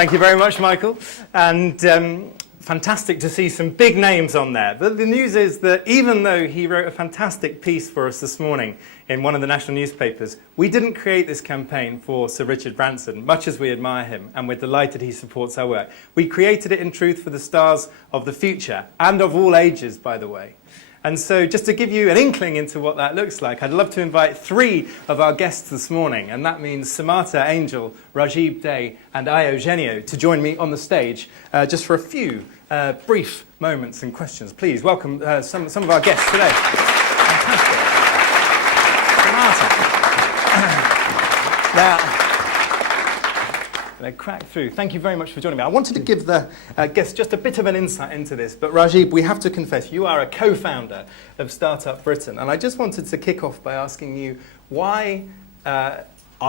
Thank you very much, Michael. And fantastic to see some big names on there. But the news is that even though he wrote a fantastic piece for us this morning in one of the national newspapers, we didn't create this campaign for Sir Richard Branson, much as we admire him, and we're delighted he supports our work. We created it in truth for the stars of the future, and of all ages, by the way. And so just to give you an inkling into what that looks like, I'd love to invite 3 of our guests this morning, and that means Samata, Angel, Rajib Day, and Eugenio to join me on the stage just for a few brief moments and questions. Please welcome some of our guests today. Fantastic. Samata. Now, crack through. Thank you very much for joining me. I wanted to give the guests just a bit of an insight into this, but Rajib, we have to confess, you are a co-founder of StartUp Britain, and I just wanted to kick off by asking you, why are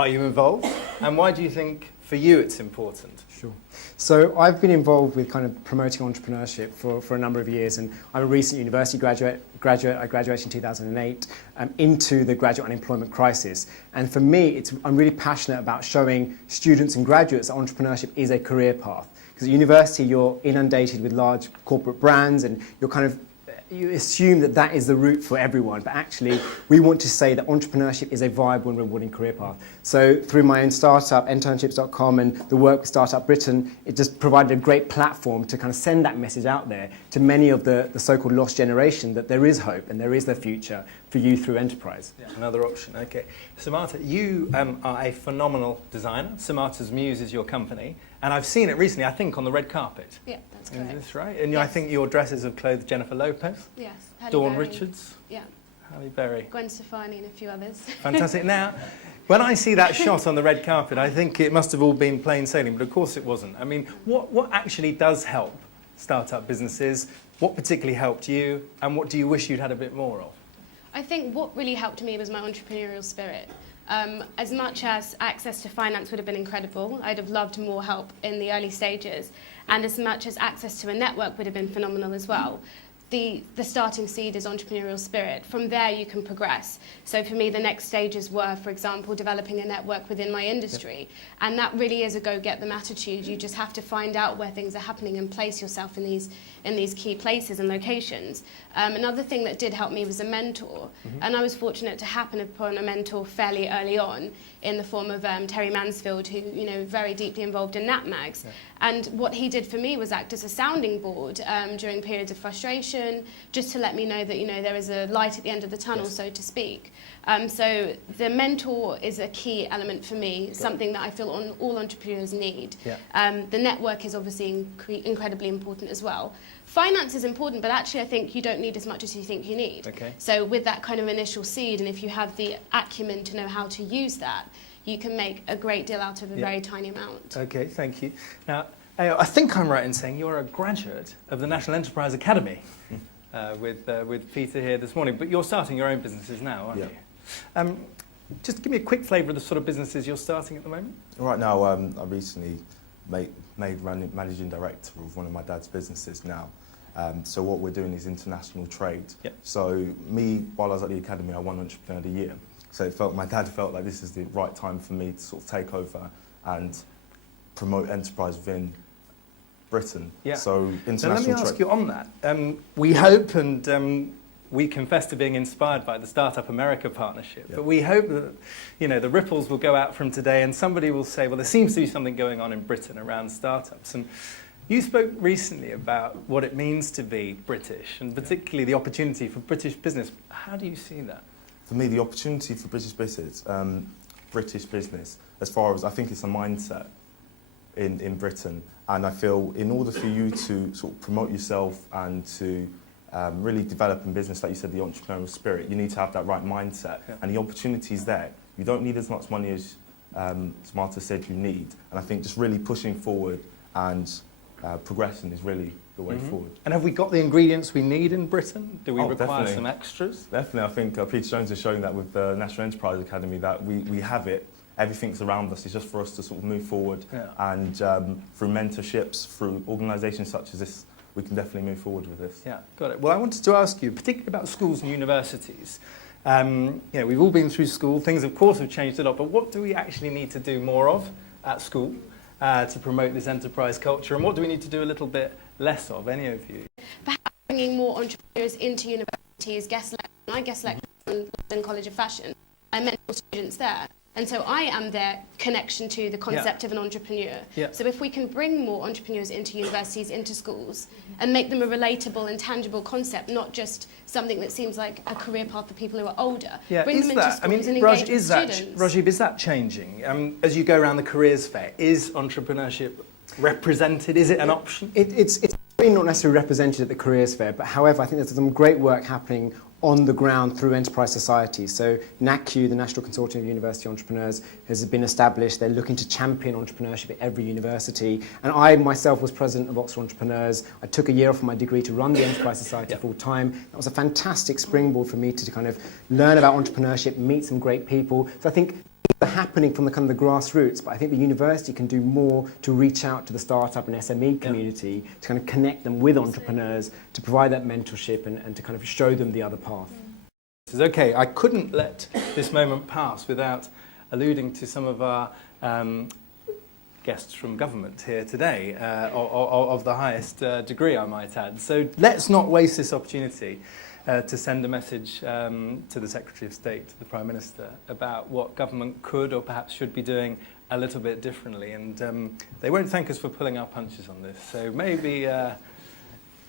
you involved, and why do you think, for you, it's important? Sure. So I've been involved with kind of promoting entrepreneurship for a number of years, and I'm a recent university graduate. I graduated in 2008 into the graduate unemployment crisis. And for me, I'm really passionate about showing students and graduates that entrepreneurship is a career path. Because at university, you're inundated with large corporate brands, and you assume that that is the route for everyone, but actually we want to say that entrepreneurship is a viable and rewarding career path. So through my own startup, internships.com, and the work with StartUp Britain, it just provided a great platform to kind of send that message out there to many of the so-called lost generation that there is hope and there is the future for you through enterprise. Yeah, another option, okay. Samata, you are a phenomenal designer. Samata's Muse is your company, and I've seen it recently, I think, on the red carpet. Yeah, that's correct. Is this right? And yes. I think your dresses have clothed Jennifer Lopez. Yes. Dawn Richards. Yeah. Halle Berry. Gwen Stefani and a few others. Fantastic. Now, when I see that shot on the red carpet, I think it must have all been plain sailing, but of course it wasn't. I mean, what actually does help startup businesses? What particularly helped you, and what do you wish you'd had a bit more of? I think what really helped me was my entrepreneurial spirit. As much as access to finance would have been incredible, I'd have loved more help in the early stages, and as much as access to a network would have been phenomenal as well. The starting seed is entrepreneurial spirit. From there, you can progress. So for me, the next stages were, for example, developing a network within my industry. Yep. And that really is a go-get-them attitude. You just have to find out where things are happening and place yourself in these key places and locations. Another thing that did help me was a mentor. Mm-hmm. And I was fortunate to happen upon a mentor fairly early on in the form of Terry Mansfield, who, very deeply involved in NatMags. Yeah. And what he did for me was act as a sounding board during periods of frustration, just to let me know that, there is a light at the end of the tunnel, yes. So to speak. So the mentor is a key element for me, something that I feel all entrepreneurs need. Yeah. The network is obviously incredibly important as well. Finance is important, but actually I think you don't need as much as you think you need. Okay. So with that kind of initial seed, and if you have the acumen to know how to use that, you can make a great deal out of a very tiny amount. Okay, thank you. Now, I think I'm right in saying you're a graduate of the National Enterprise Academy with Peter here this morning, but you're starting your own businesses now, aren't you? Just give me a quick flavour of the sort of businesses you're starting at the moment. Right now, I recently made managing director of one of my dad's businesses now. So what we're doing is international trade. Yep. So me, while I was at the academy, I won Entrepreneur of the Year. So my dad felt like this is the right time for me to sort of take over and promote enterprise within Britain. Yeah. So international trade. Let me ask you on that. We hope and we confess to being inspired by the Startup America partnership, but we hope that the ripples will go out from today and somebody will say, well, there seems to be something going on in Britain around startups. And you spoke recently about what it means to be British, and particularly the opportunity for British business. How do you see that? For me, the opportunity for British business, as far as I think it's a mindset in Britain, and I feel in order for you to sort of promote yourself and to really develop in business, like you said, the entrepreneurial spirit, you need to have that right mindset, and the opportunity's there. You don't need as much money as Marta said you need, and I think just really pushing forward and progressing is really the way forward. And have we got the ingredients we need in Britain? Do we require definitely. some extras? Definitely. I think Peter Jones is showing that with the National Enterprise Academy, that we have it. Everything's around us. It's just for us to sort of move forward. Yeah. And through mentorships, through organisations such as this, we can definitely move forward with this. Yeah, got it. Well, I wanted to ask you, particularly about schools and universities. We've all been through school. Things, of course, have changed a lot. But what do we actually need to do more of at school? to promote this enterprise culture, and what do we need to do a little bit less of, any of you? Perhaps bringing more entrepreneurs into universities, I guest lecture in London College of Fashion. I mentor students there. And so I am their connection to the concept of an entrepreneur. So if we can bring more entrepreneurs into universities, into schools, and make them a relatable and tangible concept, not just something that seems like a career path for people who are older, bring them into schools and engage with students. Rajib, is that changing? As you go around the careers fair, is entrepreneurship represented? Is it an option? It's not necessarily represented at the careers fair, but however, I think there's some great work happening on the ground through enterprise society. So NACU, the National Consortium of University Entrepreneurs, has been established. They're looking to champion entrepreneurship at every university. And I myself was president of Oxford Entrepreneurs. I took a year off from my degree to run the enterprise society full time. That was a fantastic springboard for me to kind of learn about entrepreneurship, meet some great people. So I think are happening from the kind of the grassroots, but I think the university can do more to reach out to the startup and SME community to kind of connect them with entrepreneurs, to provide that mentorship and to kind of show them the other path. Okay, I couldn't let this moment pass without alluding to some of our guests from government here today, of the highest degree, I might add. So let's not waste this opportunity to send a message to the Secretary of State, to the Prime Minister, about what government could or perhaps should be doing a little bit differently. And they won't thank us for pulling our punches on this. So maybe, Ayo.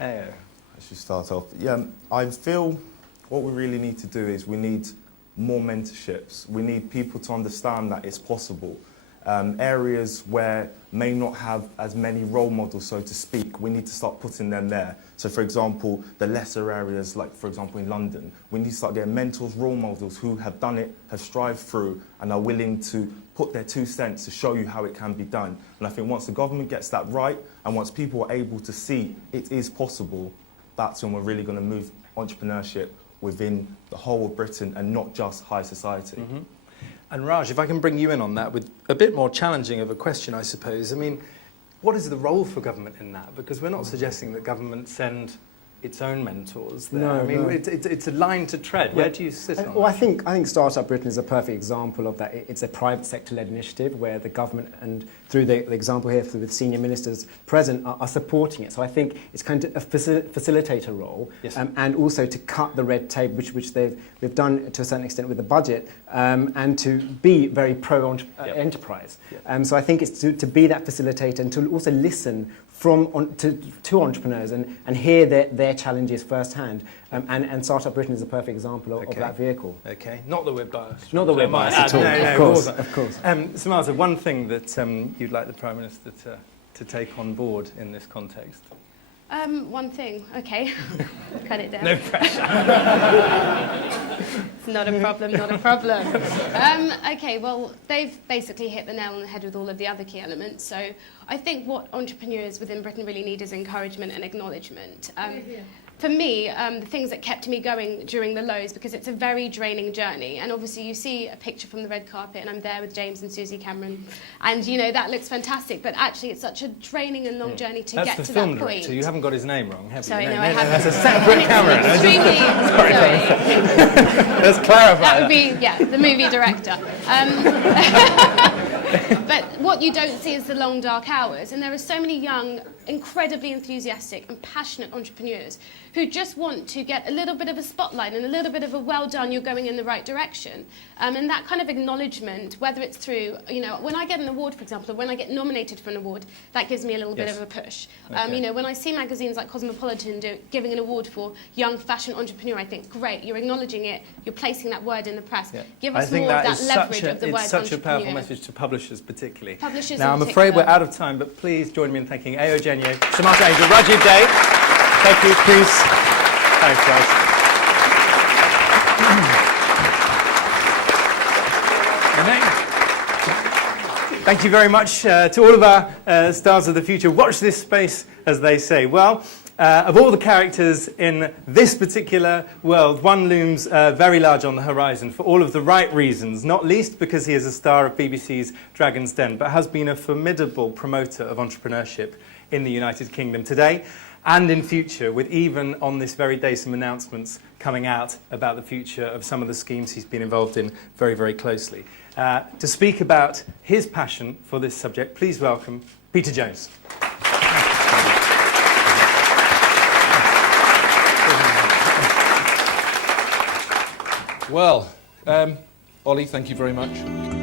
I should start off. Yeah, I feel what we really need to do is we need more mentorships. We need people to understand that it's possible. Areas where may not have as many role models, so to speak, we need to start putting them there. So, for example, the lesser areas, like, for example, in London, we need to start getting mentors, role models who have done it, have strived through, and are willing to put their 2 cents to show you how it can be done. And I think once the government gets that right, and once people are able to see it is possible, that's when we're really going to move entrepreneurship within the whole of Britain and not just high society. Mm-hmm. And Raj, if I can bring you in on that with a bit more challenging of a question, I suppose. I mean, what is the role for government in that? Because we're not suggesting that government send its own mentors there. No, I mean, no. It's a line to tread. Where do you sit on Well, that? I think Startup Britain is a perfect example of that. It's a private sector-led initiative where the government, and through the example here through the senior ministers present, are supporting it. So I think it's kind of a facilitator role, Yes. And also to cut the red tape, which they've done to a certain extent with the budget, and to be very pro-enterprise. So I think it's to be that facilitator and to also listen to entrepreneurs and hear their challenges firsthand. And Startup Britain is a perfect example of that vehicle. Okay, not that we're biased. Not that we're biased at all. No, Of course. Samantha, one thing that you'd like the Prime Minister to take on board in this context? One thing, okay. Cut it down. No pressure. It's not a problem, not a problem. Okay, well, they've basically hit the nail on the head with all of the other key elements. So I think what entrepreneurs within Britain really need is encouragement and acknowledgement. For me, the things that kept me going during the lows, because it's a very draining journey, and obviously you see a picture from the red carpet and I'm there with James and Susie Cameron, and you know that looks fantastic, but actually it's such a draining and long journey to get to that point. That's the film director. You haven't got his name wrong, have Sorry, you? no, I haven't. That's a separate Cameron. Extremely sorry. Let's clarify That would be, the movie director. But what you don't see is the long, dark hours. And there are so many young, incredibly enthusiastic and passionate entrepreneurs who just want to get a little bit of a spotlight and a little bit of a well done, you're going in the right direction. And that kind of acknowledgement, whether it's through, when I get an award, for example, or when I get nominated for an award, that gives me a little bit of a push. Okay. When I see magazines like Cosmopolitan giving an award for young fashion entrepreneur, I think, great, you're acknowledging it, you're placing that word in the press. Yeah. Give us I think more of that that is leverage of the word it's such a entrepreneur. powerful message to publishers particularly. Publishers now, in I'm afraid we're particular. out of time, but please join me in thanking Ayo Genyo, Samantha Angel, Rajib Day. Thank you, peace. Thanks, guys. Thank you very much to all of our stars of the future. Watch this space, as they say. Well, of all the characters in this particular world, one looms very large on the horizon for all of the right reasons, not least because he is a star of BBC's Dragon's Den, but has been a formidable promoter of entrepreneurship in the United Kingdom. Today, and in future, with even on this very day some announcements coming out about the future of some of the schemes he's been involved in very, very closely. To speak about his passion for this subject, please welcome Peter Jones. Well, Ollie, thank you very much.